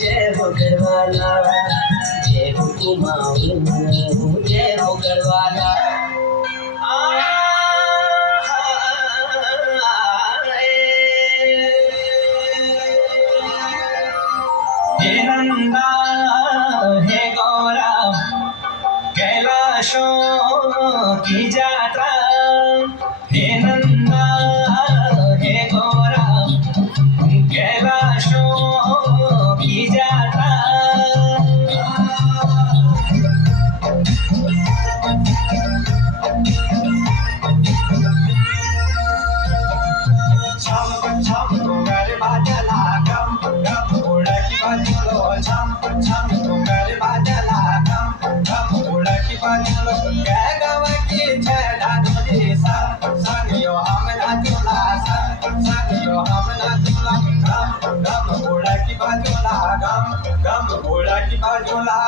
जय हो गढ़वाला, जय हो कुमाऊं, जय हो गढ़वाला। हे नंदा हे गौरा कैलाशों की यात्रा, हे नंदा हे गौरा कैलाशों की यात्रा। छम छम डोंगर बाजला गम गम उड़की बाजलो, छम छम डोंगर बाजला गम गम उड़की बाजलो। कै गव की छेड़ा तुझे संगियो हम नाचुला, संगियो हम नाचुला। गम गम उड़की बाजला, गम गम उड़की बाजला।